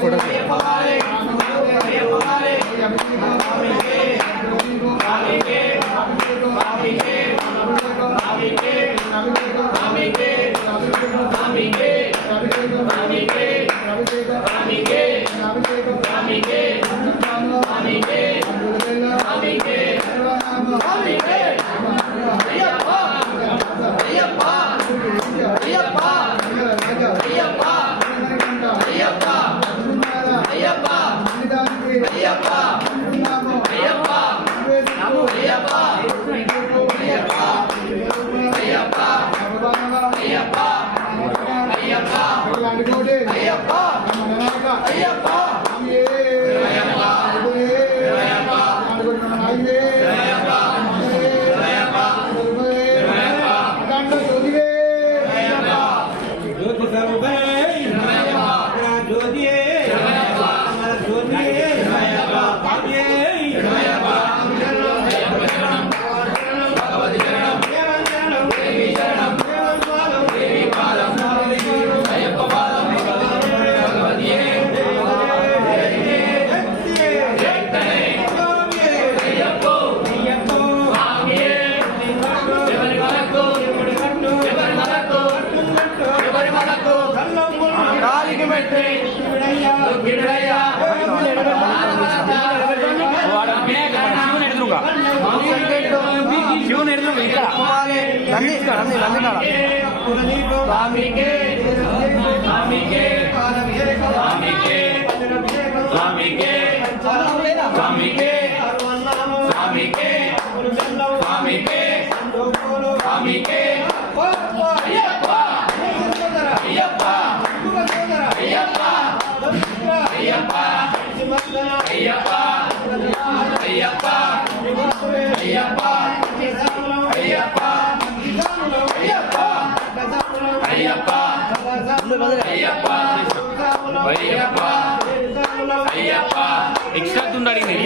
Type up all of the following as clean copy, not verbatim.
photo extra तुंडारी नहीं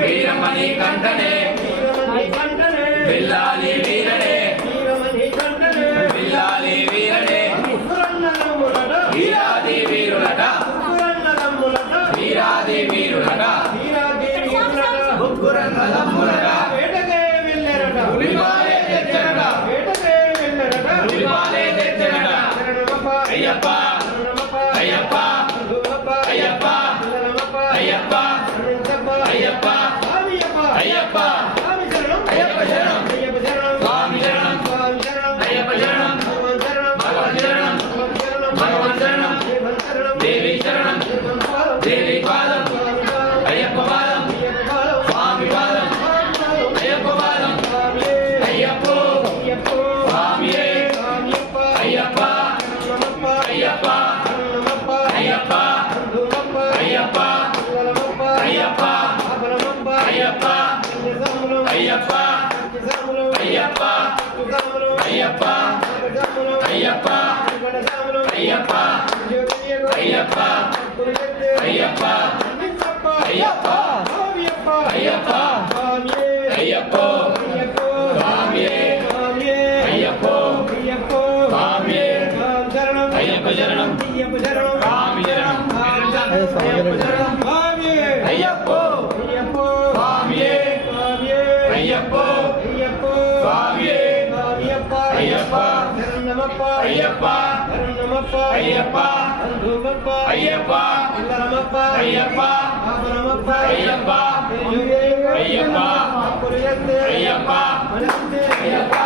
वीरमणि कंठने बिल्लाली वीरने बिल्लाली वीरने वीरादि वीरुलट वीरादि वीरुलट मुग्गुरన్నదమ్ములట వేటకే వెళ్ళరట ఉలిమాలే తెచ్చరట వేటకే వెళ్ళరట ఉలిమాలే తెచ్చరట అయ్యప్ప అయ్యప్ప అయ్యప్ప అయ్యప్ప అయ్యప్ప అయ్యప్ప అయ్యప్ప శరణం స్వామి శరణం అయ్యప్ప శరణం భగవన్ శరణం భగవన్ శరణం దేవి శరణం దేవి పాదం అయ్యప్ప పాదం స్వామి పాదం అయ్యప్ప పాదం అయ్యప్ప స్వామియే అయ్యప్ప అయ్యప్ప అయ్యప్ప అయ్యప్ప అయ్యప్ప అయ్యప్ప అయ్యప్ప అయ్యప్ప అయ్యప్ప అయ్యప్ప అయ్యప్ప అయ్యప్ప అయ్యప్ప అయ్యప్ప అయ్యప్ప అయ్యప్ప స్వామియే అయ్యప్ప స్వామియే అయ్యప్ప శరణం స్వామి శరణం అయ్యప్ప స్వామి ஐயப்போ ஐயப்போ சுவாமியே சுவாமியப்பா ஐயப்பா சரணமப்பா ஐயப்பா சரணமப்பா ஐயப்பா அன்புமப்பா ஐயப்பா இல்லறமப்பா ஐயப்பா ஆபரமப்பா ஐயப்பா தேஜுவே ஐயப்பா புரியந்தே ஐயப்பா மனசே ஐயப்பா